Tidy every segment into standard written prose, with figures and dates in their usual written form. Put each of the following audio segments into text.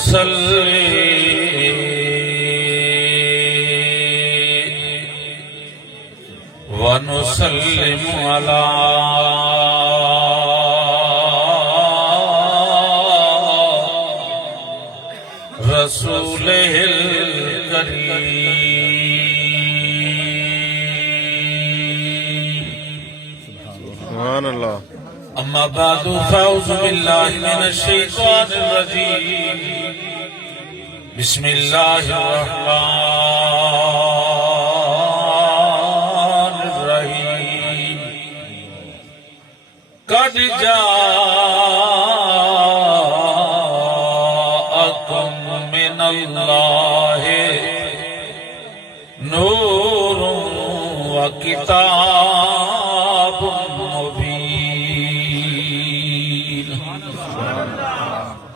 ونصلي ونسلم على رسوله الكريم. سبحان الله. أما بعد فأعوذ بالله من الشيطان الرجيم. بسم الله الرحمن الرحيم. قد جاءكم من الله نور وكتاب مبين.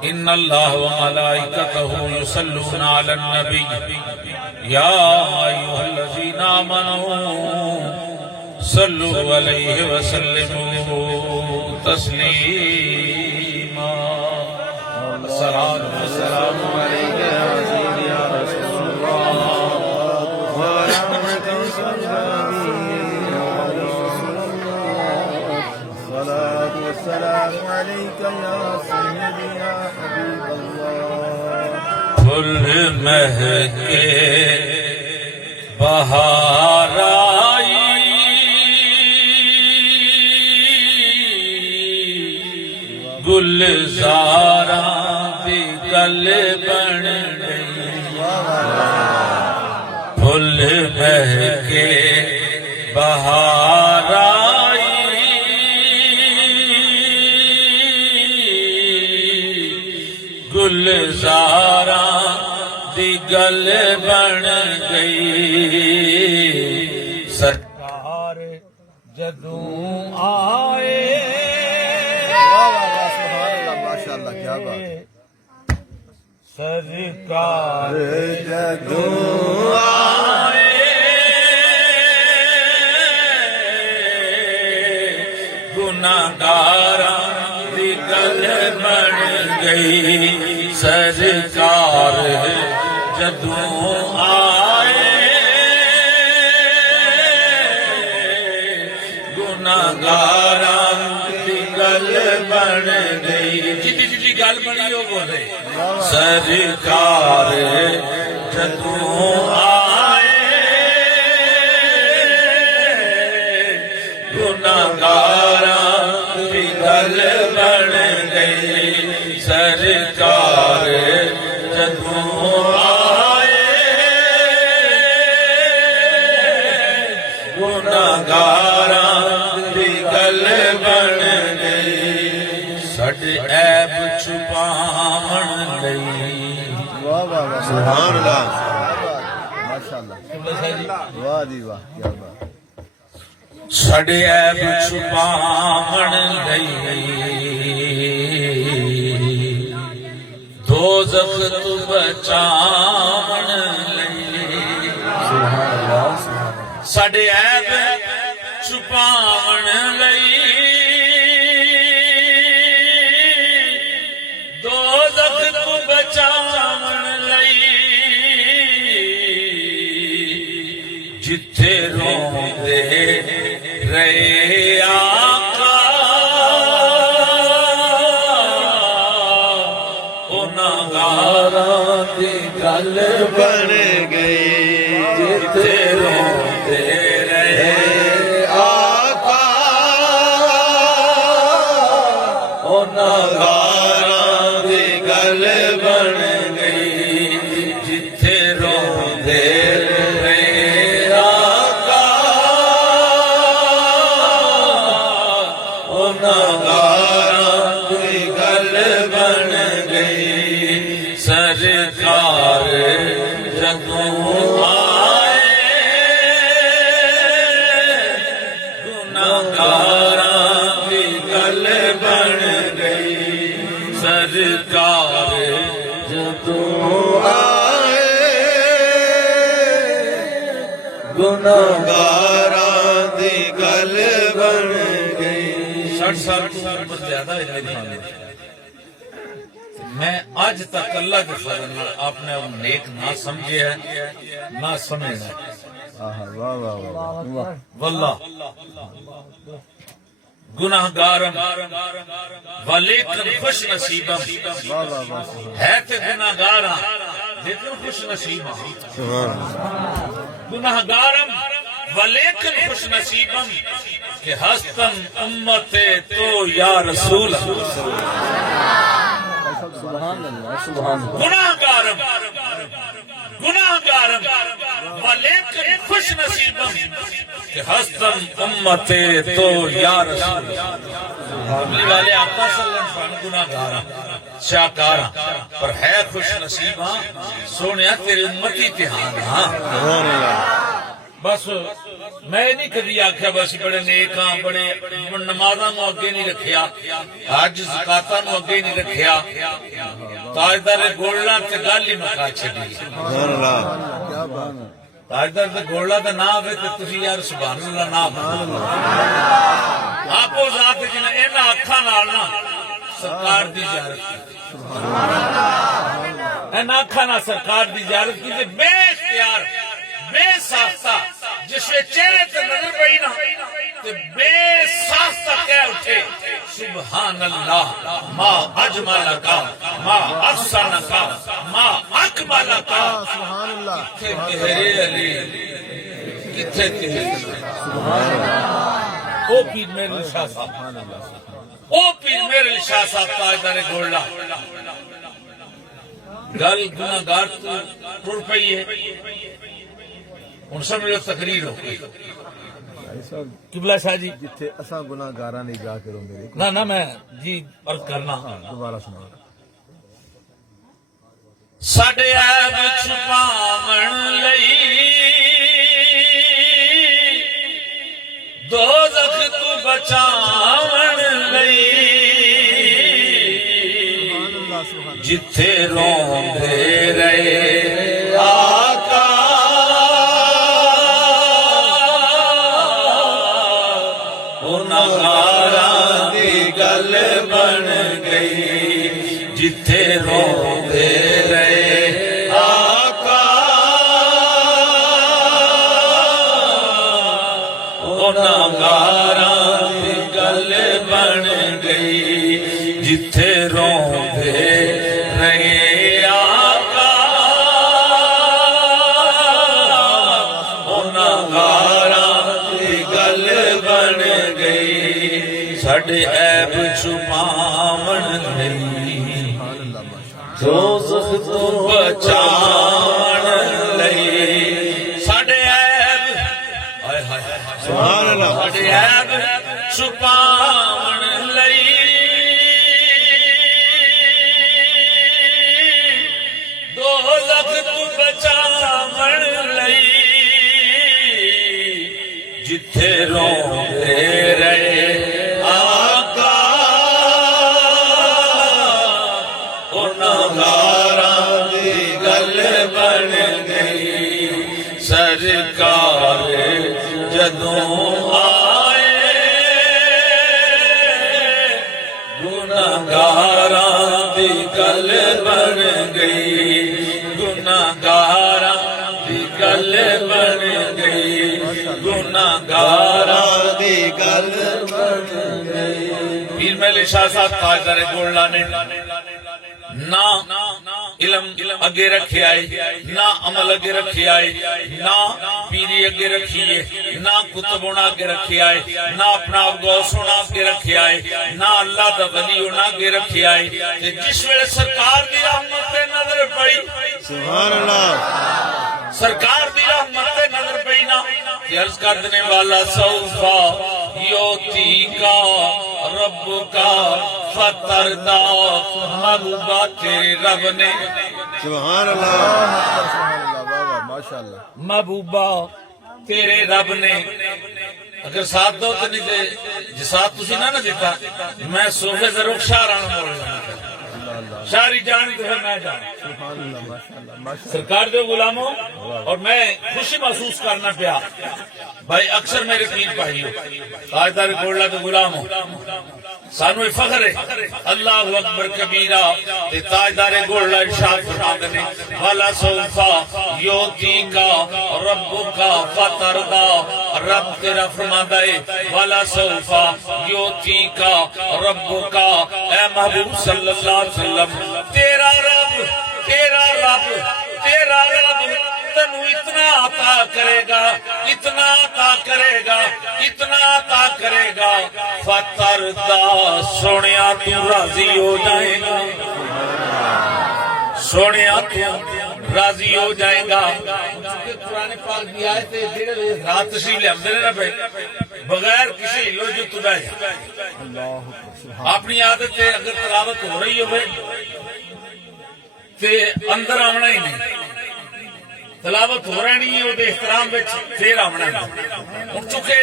إن الله وملائكته يصلون على النبي يا أيها الذين آمنوا صلوا عليه وسلموا تسليما. السلام عليك يا سيدي يا رسول الله ورحمة الصلاة والسلام عليك يا سيدي يا حبيب الله. پھول مہکے بہار آئی گلزاراں دی گل بن گئی. پھول مہکے بہار آئی گلزاراں دی گل بن گئی. سرکار جدوں آئے ماشاء اللہ کیا بات. سرکار جدوں آئے گناہگاراں دی گل بن گئی. سرکار جدوں آئے گناہگاراں دی گل بن گئی. جدی جدی گل بنی ہو بولے. سرکار جدوں آئے گناہگاراں دی گل بن گئی. سرکار جدوں آئے گناہگاراں دی گل بن گئی. ساڈے عیب چھپاون لئی. واہ واہ واہ سبحان اللہ ماشاء اللہ. واہ جی واہ کیا بات. ساڈے عیب چھپاون لئی دوزخ تو بچاون لئی. ساڈے عیب چھپاون لئی دوزخ تو بچاون لئی. جتھے روندے رہے آقا گناہگاراں دی گل بن گئی. جتھے روندے رہے آقا گناہگاراں دی گل بن گئی. جتھے روندے رہے آقا گناہگاراں دی گل بن گئی. سرکار جدوں آئے گناہگاراں دی گل بن گئی. سرکار جدوں آئے گناہگاراں دی گل بن گئی. 60 سال تو عمر زیادہ ہے میری خانے. میں آج تک اللہ کے فضل نال آپ نے نیک نہ سمجھے ہے نہ سمجھنا ہے آہا واہ واہ واہ واہ واللہ گناہگارم ولیکن خوش نصیبم واہ واہ واہ ہے تے گناہگاراں لیکن خوش نصیباں سبحان اللہ گناہگارم ولیکن خوش نصیبم کہ ہستم امت تو یا رسول سبحان اللہ سبحان اللہ گناہگارم گناہگارم ولیکن خوش نصیبم کہ ہستم امت تو یا رسول عملی والے آقا صلی اللہ علیہ وسلم گناہگاراں شاکاراں پر ہے خوش نصیباں سونیا تیری امتی تہاں ہاں سبحان اللہ بس میں نہیں کدی آخیا بس بڑے نیکاں بڑے نمازاں نو اگے نہیں رکھیا حج زکاتاں نو اگے نہیں رکھیا تاجدار گولڈا تے گل ہی مکا چھڈی سبحان اللہ کیا بات ہے تاجدار تے گولڈا دا نام ہوے تے تسی یار سبحان اللہ نام آپو ذات جنہ انہاں اکھاں نال نا سرکار دی زیارت کی انہاں اکھاں نال سرکار دی زیارت کی تے بے اختیار بے ساختہ جس میں چہرے تے نظر پئی نا تے بے ساختہ کہہ اٹھے سبحان اللہ ما اجملک ما احسنک ما اکملک سبحان اللہ کتھے تیرے علی کتھے تیرے سبحان اللہ او پیر میرے شاہ صاحب او پیر میرے شاہ صاحب تاجدار گولڈا گل گناہگار تو ٹر پئی ہے ہن سمجھو تقریر ہو گئی بھائی صاحب قبلہ شاہ جی جتھے اساں گناہگاراں نہیں جا کے روندے دیکھو نہ نہ میں جی عرض کرنا ہاں دوبارہ سناؤ ساڈے عیب چھپاون لئی دوزخ تو بچاون لئی جتھے روندے رہے آقا گناہگاراں دی گل بن گئی جتھے روندے رہے آقا گناہگاراں دی گل بن گئی جتھے روندے رہے آقا گناہگاراں دی گل بن گئی ساڈے عیب چھپاون لئی دوزخ تو بچاون لئی ساڈے عیب ہائے ہائے سبحان اللہ ساڈے عیب چھپاون لئی دوزخ تو بچاون لئی جتھے روندے رہے آقا گناہگاراں دی گل بن گئی سرکار جدوں آئے گناہگاراں دی گل بن گئی گناہگاراں دی گل بن گئی گناہگاراں دی گل بن گئی پیر مہل شاہ صاحب تاجدار گولڈا نے نہ علم اگے رکھے آئے نہ عمل اگے رکھے آئے نہ پیری اگے رکھیے نہ کتب ہونا اگے رکھے آئے نہ اپنا غوث ہونا اگے رکھے آئے نہ اللہ دا ولی ہونا اگے رکھے آئے تے جس ویلے سرکار دی رحمت تے نظر پئی سبحان اللہ سرکار دی رحمت تے نظر پئی نا تے عرض کر دینے والا سوفا یوتی کا رب کا فتردہ محبوبہ تیرے رب نے سبحان اللہ سبحان اللہ واہ واہ ماشاءاللہ محبوبہ تیرے رب نے اگر ساتھ دو تو نہیں دے جی ساتھ تسی نہ دیتا میں صوفے ضرور شاہ رانا بول رہا شاعری جان تو پھر میں جان سبحان اللہ ماشاءاللہ ماشاءاللہ سرکار دے غلاموں اور میں خوشی محسوس کرنا پیا بھائی اکثر میرے پیر بھائی ہو تاجدار گولڑا کے غلام ہو سانو فخر ہے اللہ اکبر کبیرہ تے تاجدار گولڑا ارشاد فرماتے ہیں والا سوفا یوتی کا ربک فتردا رب تیرا فرماتا ہے والا سوفا یوتی کا ربک اے محبوب صلی اللہ علیہ وسلم تیرا رب تنو اتنا عطا کرے گا اتنا عطا کرے گا اتنا عطا کرے گا فتردا سونیا تو راضی ہو جائے گا سونیا تو راضی ہو جائے گا قرآن پاک کی آیت ہے جڑے رات تشریف لے آندے نے بھائی بغیر کسی ہلو جت بیٹھ اپنی عادت ہے اگر تلاوت ہو رہی ہو تے اندر آمنا ہی نہیں تلاوت ہو رہی ہے وہ احترام پھر آمنا ہوں چونکہ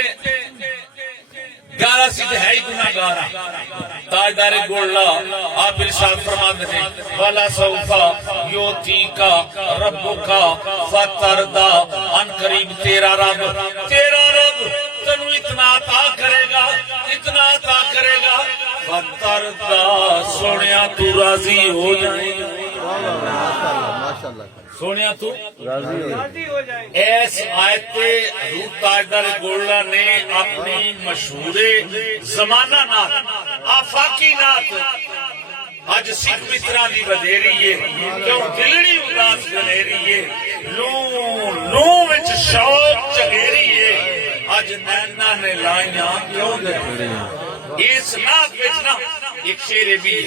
گارا سیدھ ہے ہی گناہ گارا تاجدار گولڑا آپ ارشاد فرماتے ہیں والا سوفا یوتی کا ربک فتردا ان قریب تیرا رب تنو اتنا عطا کرے گا اتنا عطا کرے گا فتردا سونیا تو راضی ہو جائے گا ماشاءاللہ سونیا تو راضی ہو جائے ایس آیت حضور تاجدار گولڑا نے اپنی مشہور زمانہ نات آفاقی نات اج سکھ مترا دی بدھیری ہے کیوں دلڑی اداس گلیری ہے لوں وچ شوق چگیری ہے اج نینا نے لائیاں کیوں دے اس نات وچ نا ایک شعر بھی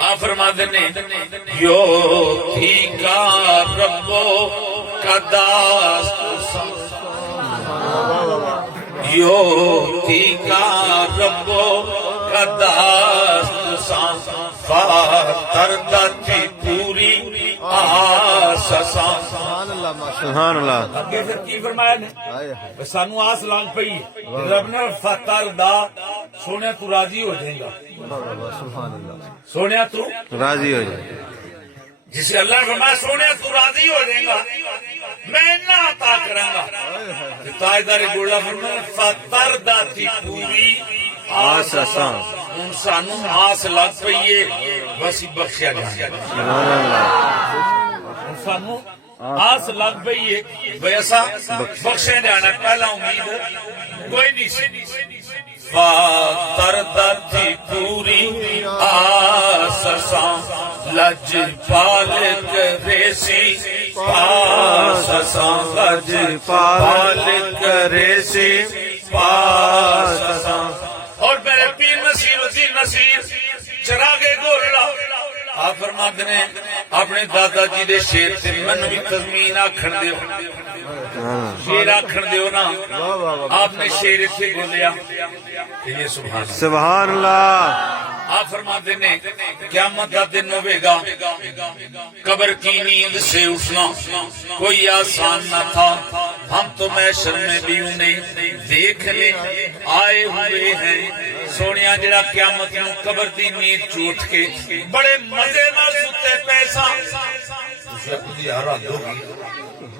آپ فرماتے ہیں یو تھی کا ربو کا داست یو تھی کا ربو کا داست فاتردہ تھی پوری آساسان سبحان اللہ اگے پھر کی فرمایا نے سانو آس لانگ پئی رب نے فتردہ سونیا تو راضی ہو جائے گا سبحان اللہ سونیا تو راضی ہو جائے جسے اللہ فرمایا سونیا تو راضی ہو جائے گا میں اتنا عطا کروں گا تاجدار گولڑا فرمایا فتردہ تھی پوری آس آسان ان سانو آس لگ پئیے بس بخشیا جائے سبحان اللہ سانو آس لگ پئیے بھئی ایسا بخشے جانا پہلا امید کوئی نہیں سی فتردہ تھی پوری آس آسان لج پالک ریسی پاس آسان لج پالک ریسی پاس آسان اور میرے پیر نصیر وزیر نصیر چراغ گولڑا آپ فرماتے ہیں اپنے دادا جی دے شیر سے من بھی تضمین آکھن دیو شیر آکھن دیو نا آپ نے شیر سے بولیا یہ سبحان اللہ آپ فرماتے ہیں قیامت کا دن ہوئے گا قبر کی نیند سے اٹھنا کوئی آسان نہ تھا ہم تو محشر میں بھی انہیں دیکھنے آئے ہوئے ہیں سونیا جڑا قیامت نو قبر دی نیند چوٹ کے بڑے مزے نال ستے پیسہ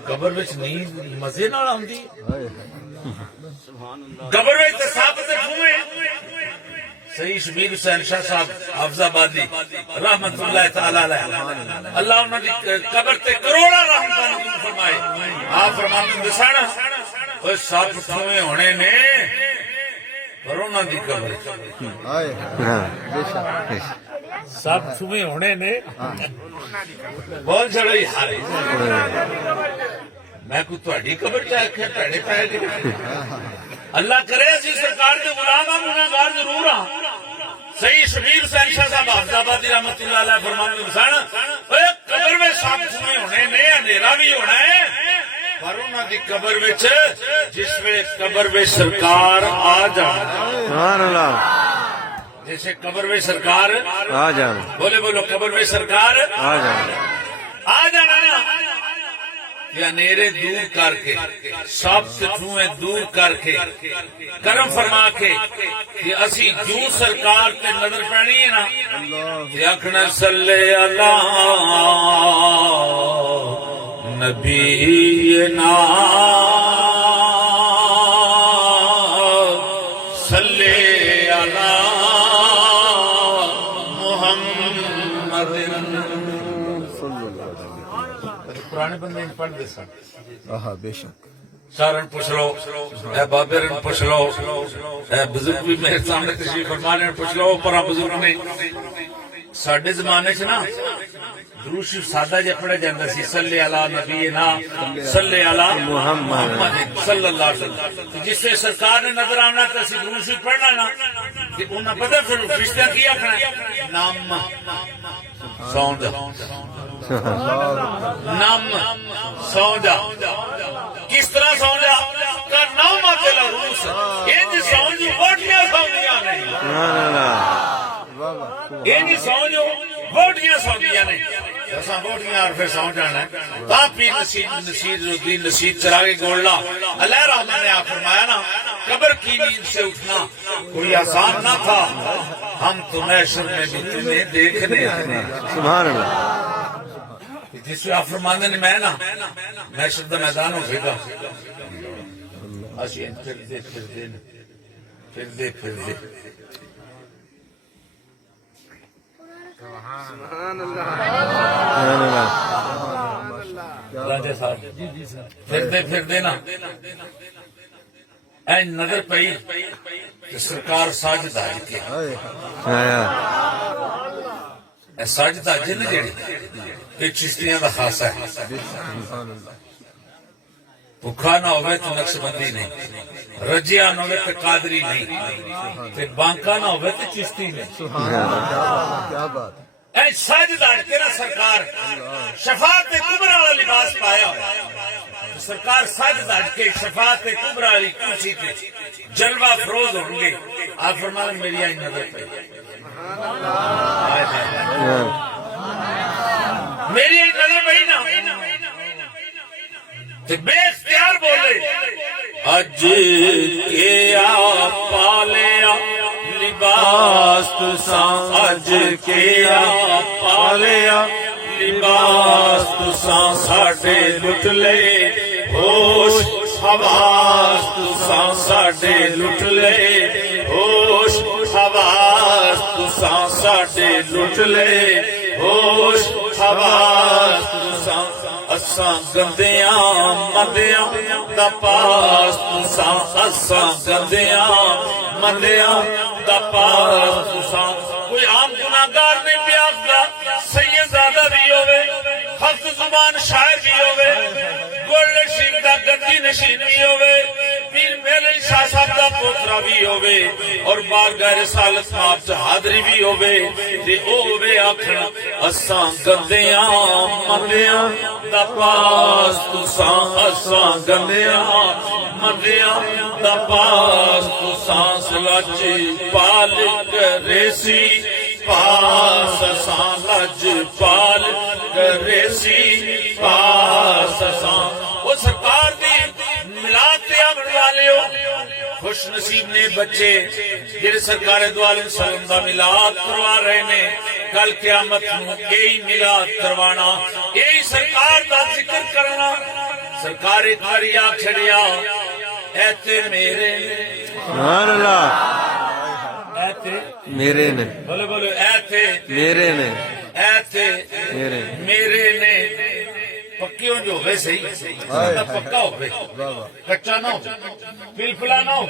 قبر وچ نیند مزے نال آندی قبر وچ ثابت ہوئے صحیح شبیر حسین شاہ صاحب حافظ آبادی رحمت اللہ تعالی علیہ اللہ انہاں دی قبر تے کروڑا رحمتاں نازل فرمائے آپ فرماتے ہیں سن اوے سب کھوے ہونے نے پر انہاں دی قبر سب کھوے ہونے نے بول چڑی ہارے میں کوئی تہاڈی قبر چ آکھیا تہاڈے پے گئے اللہ کرے اسی سرکار دے غلام ہاں گنہگار ضرور ہاں صحیح شبیر حسین شاہ صاحب حافظ آبادی رحمت اللہ علیہ فرماتے ہیں سن اوے قبر میں سب کھوے ہونے نے اندھیرا بھی ہونا ہے پر انہاں دی قبر وچ جس ویلے قبر وچ سرکار آ جانا سبحان اللہ جیسے قبر میں سرکار آ جانا بولے بولو قبر میں سرکار آ جانا آ جانا نا کہ اندھیرے دور کر کے سب ستھویں دور کر کے کرم فرما کے کہ اسی جو سرکار تے نظر پڑنی ہے نا کہ آکھنا صلی اللہ نبینا صلی اللہ محمد پرانے بندے پڑھ دے سن بے شک سارن پوچھ لو اے بابرن پوچھ لو اے بزرگ بھی میرے سامنے تشریف فرما رہے ہیں پوچھ لو پرا بزرگ نے ساڈے زمانے چ نا درود شریف سادہ جہ پڑھا جاندا سی صلی علی نبینا صلی علی محمد صلی اللہ علیہ وسلم جس سے سرکار نے نظر آنا تو اسی درود شریف پڑھنا نا کہ انہاں پتہ پھر فرشتہ کی آکھنا نام سو جا نام سو جا کس طرح سو جا کا نام آتے لروس انج سو جو بوٹیاں سوندیاں نہیں انج سو جو بوٹیاں سوندیاں نہیں اساں بوٹیاں اور پھر سو جانا ہے باپی نصیر چراغ گولڈا اللہ رحمہ نے فرمایا نا قبر کی نیند سے اٹھنا کوئی آسان نہ تھا ہم تو محشر میں بھی تمہیں دیکھنے آئے سبحان اللہ جس میں آپ فرماندے نے میں نا محشر دا میدان ہو گا اسی پھر دے سبحان اللہ راجہ صاحب پھر دے نا اے نظر پئی کہ سرکار ساجدہ ہے کہ اے ساجدہ جن جڑی یہ چشتیاں دا خاصہ ہے بھوکا نہ ہوئے تو نقش بندی نہیں رجیا نہ ہوئے تو قادری نہیں بانکا نہ ہوئے تو چشتی نہیں کیا بات اے ساجدہ تیرا سرکار شفاعت کبرا والا لباس پایا سرکار ساجدہ کے شفاعت کبرا والی کرسی پہ جلوہ فروز ہوں گے آپ فرمائیں میری آئی نظر پہ میری ایک نظر پہی نا تو بے اختیار بولے اج کیا پالیا لباس تساں اج کیا پالیا لباس تساں ساڈے لٹ لے ہوش حواس تساں ساڈے لٹ لے ہوش حواس تساں ساڈے لٹ لے ہوش حواس تساں اساں گندیاں مندیاں دا پاس تساں اساں گندیاں مندیاں دا پاس تساں کوئی عام گناہگار نہیں پیاکھدا سید زادہ بھی ہوئے حفظ زبان شاعر بھی ہوئے گولڈ شیخ دا گدی نشین بھی ہوئے پیر میرے شاہ صاحب دا پوترا بھی ہوئے اور بارگاہ رسالت ماب حاضری بھی ہوئے تے او ہوئے آکھنا اساں گندیاں مندیاں دا پاس تساں اساں گندیاں مندیاں دا پاس تساں سلچ پال کریسی پاس اساں لج پال کریسی پاس اساں وہ سرکار دی ملاد تے آمن والے ہو خوش نصیب نے بچے جڑے سرکار دو عالم سلام دا ملاد کروا رہے نے کل قیامت نو یہی ملاد کروانا یہی سرکار دا ذکر کرنا سرکار ایک باری آ چھڑیا ایتے میرے سبحان اللہ ایتے میرے نے بولے بولے ایتے میرے نے ایتے میرے میرے نے پکیوں جو ہوئے صحیح پکا ہوئے کچا نہ ہو پلپلا نہ ہو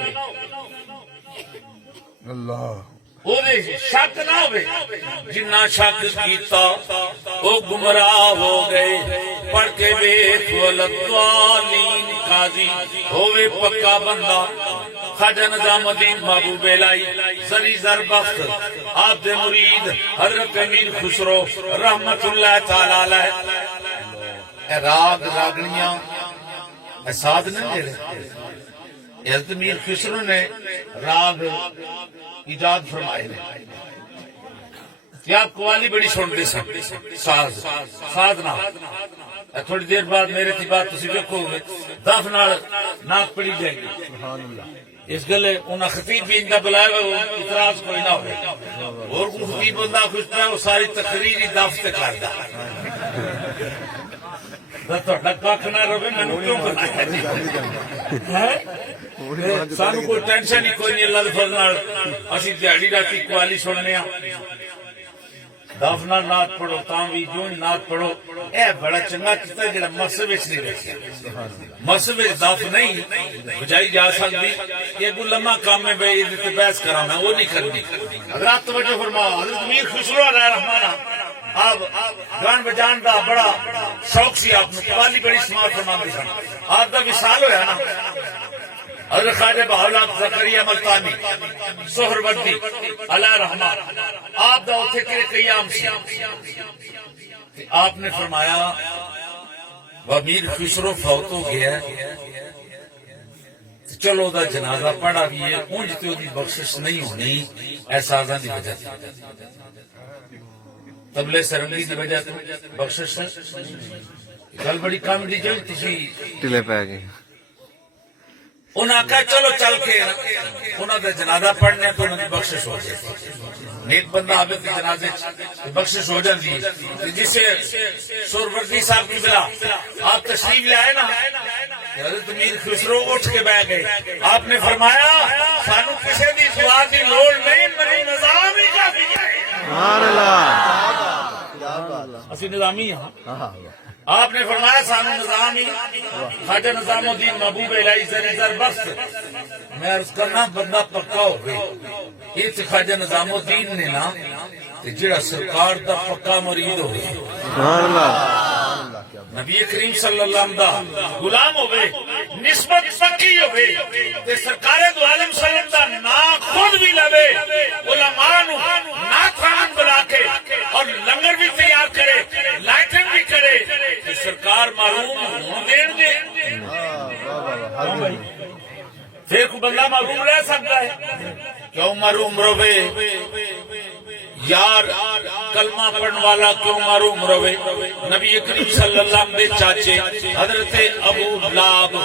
اللہ شک نہ ہوئے جنہ شک کیتا وہ گمراہ ہو گئے پڑھ کے بیخ ولدوالین قاضی ہوئے پکا بندہ خواجہ نظام الدین محبوب الہی زری زر بخت آپ دے مرید حضرت امیر خسرو رحمت اللہ تعالی علیہ راگ راگنیاں احساد نہیں دے رہے حضرت امیر خسرو نے راگ ایجاد فرمائے کہ آپ قوالی بڑی سنتے سن ساز نہ تھوڑی دیر بعد میرے تھی بات تسی دیکھو گے دف نال ناک پڑی جائے گی سبحان اللہ اس گلے انہاں خطیب بھی ان کا بلائے گا وہ اعتراض کوئی نہ ہوئے اور کو خطیب بندہ خوش پہ وہ ساری تقریری دف تے کر دا تو ڈکا کھنا روے میں کیوں بنایا سانو کوئی ٹینشن ہی کوئی نہیں اللہ دے فضل نال اسی دیہڑی راتی قوالی سننے ہاں دفنا نات پڑھو تاں بھی جو نات پڑھو اے بڑا چنگا کیتا جڑا مسجد وچ نہیں رکھیا مسجد وچ دف نہیں بجائی جا سکتی یہ کو لمحہ کام میں بے عزت بحث کرا میں وہ نہیں کرنی حضرات توجہ فرماؤ حضرت میر خسرو علیہ رحمانہ آپ گان بجان دا بڑا شوق سی آپ نے قوالی بڑی سماعت فرماندے سن آپ دا وصال ہویا نا حضرت خواجہ بہاؤاللہ زکریا ملتانی سہروردی علیہ رحمہ آپ دا اتھے کے قیام سی آپ نے فرمایا وامیر خسرو فوت ہو گیا چلو دا جنازہ پڑھا بھی ہے اونج تے دی بخشش نہیں ہونی احساساں دی وجہ تبلے سرنگی دی وجہ بخشش گل بڑی کم دی جو تسی ٹلے پہ گئے انہاں کہا چلو چل کے انہاں دا جنازہ پڑھنے تو انہاں دی بخشش ہو جائے نیک بندہ آبے کے جنازے بخشش ہو جاندی جسے سہروردی صاحب کی بلا آپ تشریف لے آئے نا حضرت میر خسرو اٹھ کے بیٹھ گئے آپ نے فرمایا سانو کسی دی دعا دی لوڑ نہیں میری نظام ہی کافی ہے سبحان اللہ اسی نظامی ہاں آپ نے فرمایا سانو نظام ہی خواجہ نظام الدین محبوب الہی زر بخت میں عرض کرنا بندہ پکا ہو گئی یہ تو خواجہ نظام الدین نے نا جڑا سرکار دا پکا مرید ہو گئی سبحان اللہ نبی کریم صلی اللہ علیہ وسلم دا غلام ہوئے نسبت پکی ہوئے تے سرکار دو عالم صلی اللہ علیہ وسلم نا خود بھی لوے علماء نو نا خان بنا کے اور لنگر بھی تیار کرے لائٹنگ بھی کرے کہ سرکار معلوم ہوں دین دے پھر کو بندہ معلوم رہ سکتا ہے کیوں معلوم روے یار کلمہ پڑھنے والا کیوں معروم روے نبی کریم صلی اللہ علیہ وسلم دے چاچے حضرت ابو لاب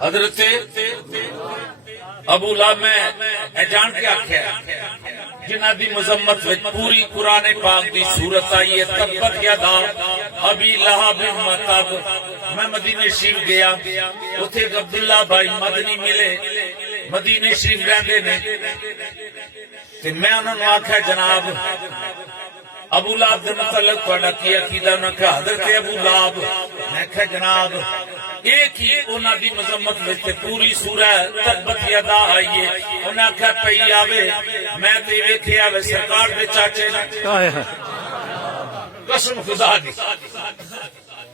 حضرت ابو لاب میں جان کے آکھیا جنہ دی مذمت وچ پوری قرآن پاک دی صورت آئی ہے تبت یدا ابی لہب متب میں مدینے شریف گیا اتھے عبداللہ بھائی مدنی ملے مدینے شریف رہندے نے تے میں انہوں نے آکھا جناب ابو لہب دے متعلق تہاڈا کی عقیدہ انہوں نے کہا حضرت ابو لہب میں کہا جناب ایک ہی انہاں دی مذمت وچ تے پوری سورہ تبت یدا آئی ہے انہوں نے آکھا پئی آوے میں تے ویکھیا وے سرکار دے چاچے نے قسم خدا دی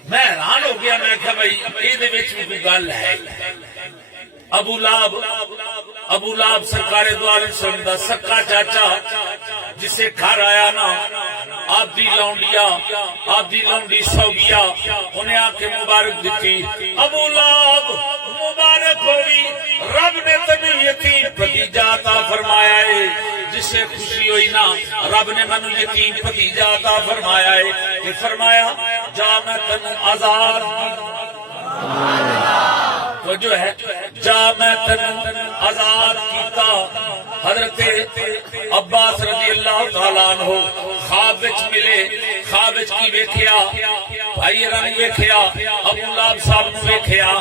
میں حیران ہو گیا میں کہا بھائی اے دے وچ بھی کوئی گل ہے ابو لہب سرکار دو عالم صلی اللہ سکا چاچا جسے گھر آیا نا آپ دی لونڈی سوگیا انہیں آ کے مبارک دیتی ابو لہب مبارک ہوئی رب نے تمہیں یتیم بھتیجا عطا فرمایا ہے جسے خوشی ہوئی نا رب نے منو یتیم بھتیجا عطا فرمایا ہے کہ فرمایا جا میں تنوں آزاد تو جو ہے جا میں تنوں آزاد کیتا حضرت عباس رضی اللہ تعالیٰ عنہ خواب وچ ملے خواب وچ کی ویکھیا بھائی رنگ ویکھیا ابو لہب صاحب نو ویکھیا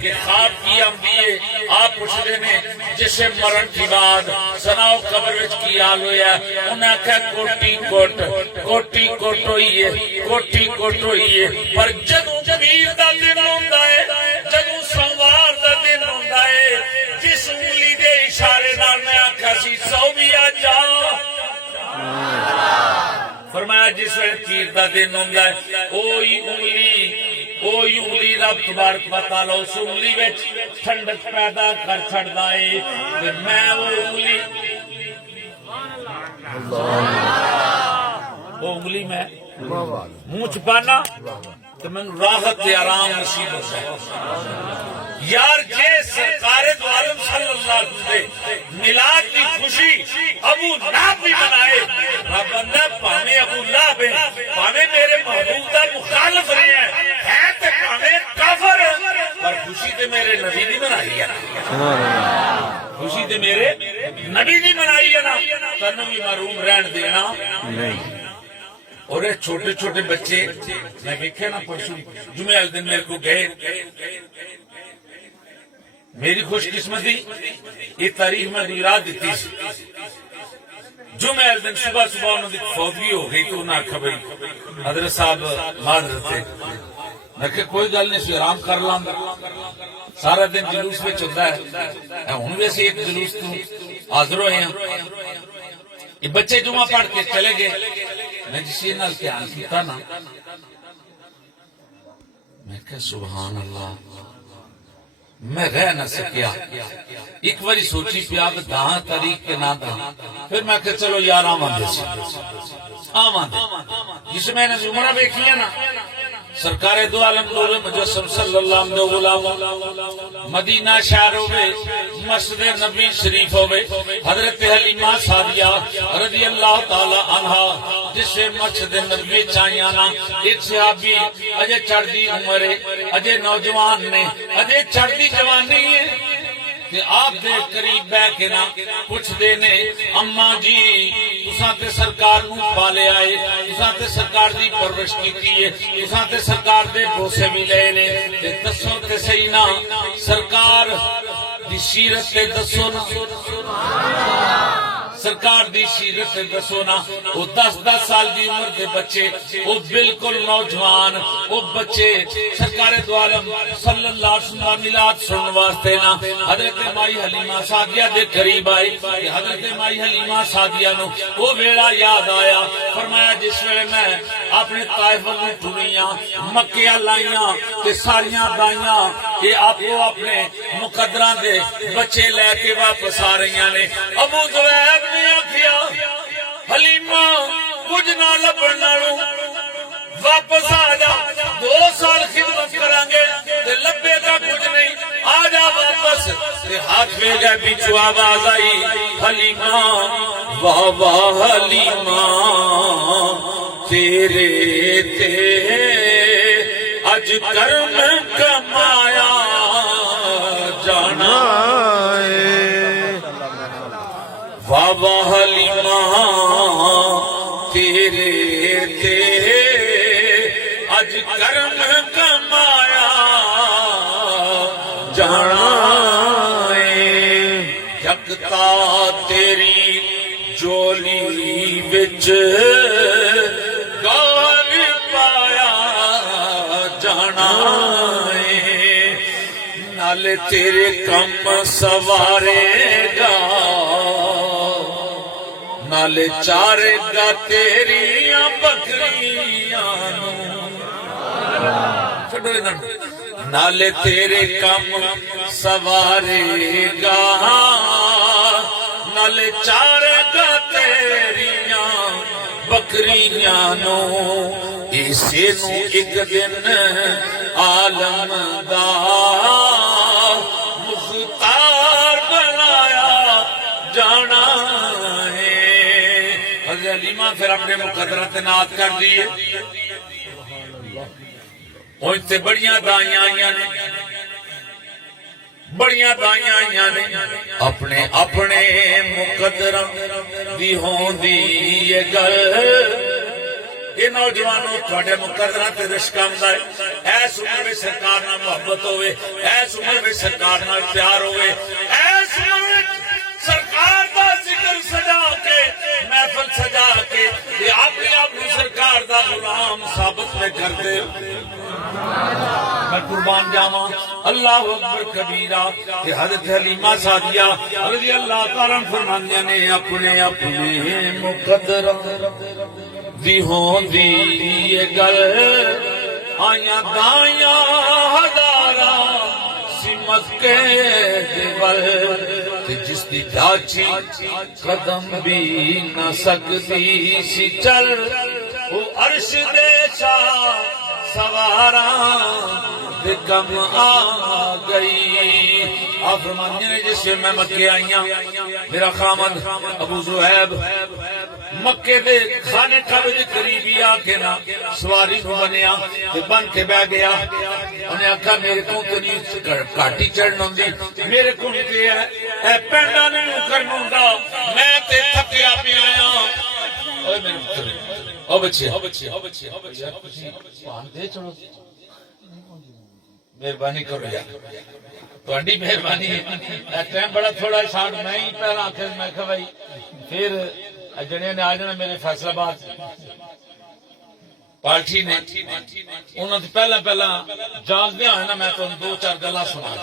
کہ خواب کی آمدیے آپ پوچھدے نے جسے مرن کی بعد سناؤ قبر وچ کی حال ہویا انہاں کہا کوٹی کوٹ ہوئی ہے پر جدوں پیر دا دن ہوندا ہے جدوں سوار دا دن ہوندا ہے جس انگلی دے اشارے نال میں آکھا سی سویا جا فرمایا جس ویلے تیر دا دن ہوندا ہے اوہی انگلی رب تبارک و تعالی اس انگلی وچ ٹھنڈک پیدا کر چھڑدا ہے تے میں وہ انگلی میں منہ چ پانا تو میں راحت تے آرام نصیب ہوتا ہے یار جے سرکار دو عالم صلی اللہ علیہ وسلم میلاد کی خوشی ابو لہب بھی منائے بندہ پاویں ابو لہب پاویں میرے محبوب دا مخالف رہے ہیں تے پاویں کافر پر خوشی تے میرے نبی دی منائی ہے خوشی تے میرے نبی دی منائی ہے نا تنوں بھی محروم رہن دینا نہیں اور یہ چھوٹے چھوٹے بچے میں دیکھے نا پرسوں جمعے والے دن میرے کو گئے میری خوش قسمتی یہ تاریخ میں رات دیتی جمعے والے دن صبح صبح انہوں نے فوتگی ہو گئی تو انہوں نے آخا بھائی حضرت صاحب معذرت تھے میں کہ کوئی گل نہیں سو آرام کر لاں سارا دن جلوس میں چلتا ہے ہوں ویسے ایک جلوس تو حاضر ہوئے ہیں یہ بچے جمعہ پڑھ کے چلے گئے میں جس یہ نال دھیان کیتا نا میں کہ سبحان اللہ میں رہ نہ سکیا ایک باری سوچی پیا دہاں تاریخ کے نہ دہاں پھر میں کہ چلو یار آمان دے جس میں نے عمرہ دیکھیا نا سرکار دو عالم نور مجسم صلی اللہ علیہ وسلم مدینہ شہر ہوئے مسجد نبی شریف ہوئے حضرت حلیمہ سعدیہ رضی اللہ تعالی عنہ جس سے مسجد نبی چاہیانا ایک صحابی اجے چڑھ دی عمر ہے اجے نوجوان نے اجے چڑھ دی جوانی ہے کہ آپ دے قریب بے کے نا کچھ دینے اماں جی تساں تے سرکار نو پالے آئے تساں تے سرکار دی پرورش کیتی ہے تساں تے سرکار دے بوسے بھی لے نے تے دسو تے صحیح نا سرکار دی سیرت تے دسو نا سرکار دی سیرت تے دسو نا وہ 10 سال دی عمر دے بچے وہ بالکل نوجوان وہ بچے سرکار دو عالم صلی اللہ علیہ وسلم میلاد سنن واسطے نا حضرت مائی حلیمہ سعدیہ دے قریب آئی کہ حضرت مائی حلیمہ سعدیہ نو وہ ویلا یاد آیا فرمایا جس ویلے میں اپنے طائف نو ٹریاں مکیاں لائیاں تے ساریاں دائیاں یہ آپ کو اپنے مقدراں دے بچے لے کے واپس آ رہی نے ابو زبیر نے آخیا حلیمہ کچھ نہ لبن نالوں واپس آ جا 2 سال خدمت کریں گے تے لبے کا کچھ نہیں آ جا واپس تے ہاتھ میں گئے پیچھو آواز آئی حلیمہ واہ واہ حلیمہ تیرے تے اج کرم کمایا جانا واہ واہ حلیمہ تیرے تے اج کرم کمایا جانا جگتا تیری جولی وچ گال پایا جانا نال تیرے کم سوارے گا نال چارے گا تیریاں بکریاں نال تیرے کم سوارے گا نال چارے گا تیریاں بکریاں نو اسے نو ایک دن عالم دا مختار بنایا جانا ہے حضرت حلیمہ پھر اپنے مقدرات نعت کر دیئے اور تے بڑیاں دائیاں آئیاں نے بڑیاں دائیاں آئیاں نے اپنے اپنے مقدرم دی ہون دی یہ گل یہ نوجوانوں تھوڑے مقدرات رشکام دائے ایس عمر میں سرکار نہ محبت ہوئے ایس عمر میں سرکار نہ پیار ہوئے ایس عمر میں سرکار دا ذکر سجا کے محفل سجا کے یہ اپنے اپنی سرکار دا غلام ثابت میں کر دے میں قربان جاواں اللہ اکبر کبیرہ کہ حضرت حلیمہ سعدیہ رضی اللہ تعالیٰ فرماندے نے اپنے اپنے مقدر دی ہون دی یہ گل آیاں دائیاں ہزاراں سمت کے دیول جس دی جاچی قدم بھی نہ سکتی سی چل وہ عرش دے شاہ سواراں دے کم آ گئی آپ فرماتے ہیں جس سے میں مکے آئی ہوں میرا خامد ابو زہیب مکے دے خانے کعبے دے قریب ہی آ کے نا سواری کو بنیا تے بن کے بہ گیا انہیں آکھا میرے کو تو نہیں کاٹی چڑھنا ہوندی میرے کو تے اے پینڈا نہیں کرنا ہوندا میں تے تھکیا پیا آیا اوے میرے پتر او بچے پان دے چڑھو مہربانی کرو یار تہاڈی مہربانی ہے ٹائم بڑا تھوڑا شاٹ میں ہی پہلا آخر میں کہ بھائی پھر جڑے نے آ جانا میرے فیصلہ آباد پارٹی نے انہوں نے پہلا جان دیا ہے نا میں تو دو چار گلا سنا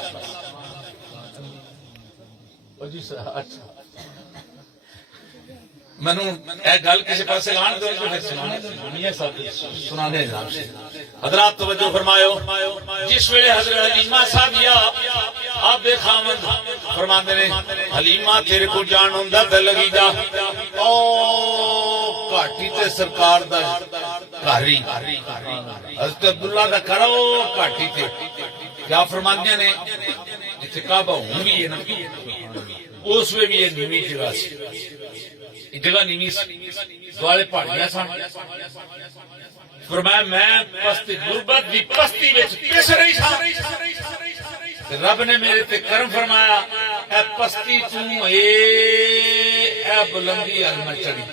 جی سر اچھا مینو اے گل کسی پاس لان دو سنانے حضرات توجہ فرمایو جس ویلے حضرت حلیمہ صاحبیہ آپ دے خامد فرماندے نے حلیمہ تیرے کو جان ہوندا تے لگی جا او گھاٹی تے سرکار دا گھر حضرت عبداللہ دا گھر او گھاٹی تے کیا فرماندے نے جتھے کعبہ ہوں بھی ہے نا اس میں بھی ایک نیوی جگہ سی جگہ نیوی سی دوالے پہاڑیاں سن فرمایا میں پستی غربت دی پستی وچ پس رہی سا رب نے میرے تے کرم فرمایا اے پستی تو اے بلندی علم چڑھی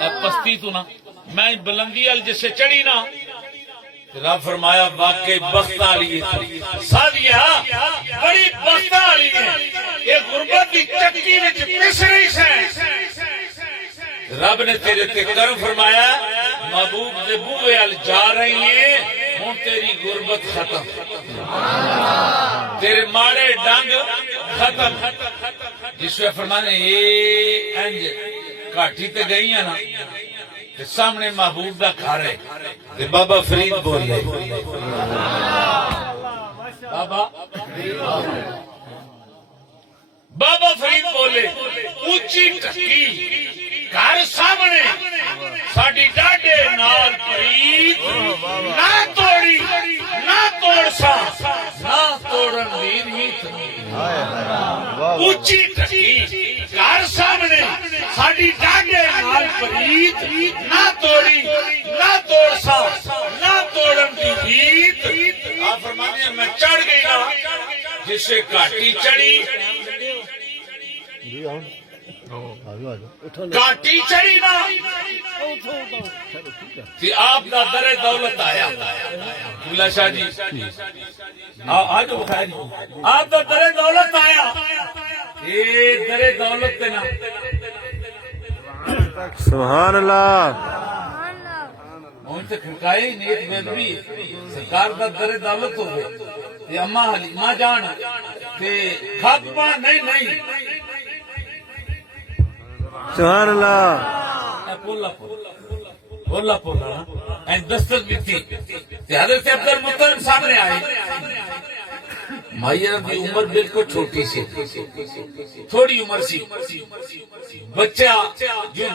اے پستی تو نا میں بلندی ال جس سے چڑھی نا رب فرمایا واقعی بخت والی سادیا بڑی بخت والی ہے یہ غربت کی چکی وچ پس رہی ہے رب نے تیرے تے کرم فرمایا محبوب دے بوئے ال جا رہی ہیں ہوں تیری غربت ختم تیرے ماڑے ڈنگ ختم جس میں فرمانے یہ انج کاٹھی تے گئی ہیں نا سامنے محبوب دا گھر ہے بابا فرید بول رہے بابا فرید بولے اونچی ٹکی گھر سامنے ساڈی ڈاڈے نال پرید نہ توڑی نہ توڑ سا نہ توڑن دی نیت اونچی ٹکی گھر سامنے ساڈی ڈاڈے نال پرید نہ توڑی نہ توڑ سا نہ توڑن دی نیت آپ فرماتے ہیں میں چڑھ گئی نا جس سے کاٹی چڑھی کاٹی چڑھی نا آپ کا در دولت آیا بلا شاہ جی آج آپ کا در دولت آیا یہ در دولت نا سبحان اللہ ہوں تو کھڑکائے نیت بیدوی سرکار دا در دولت ہو گئے تے اما حلیمہ جان تے کھپا نہیں سبحان اللہ بولا دستک بھی تھی حضرت عبد المطلب سامنے آئے مائی رب کی عمر بالکل چھوٹی سی تھوڑی عمر سی بچہ جو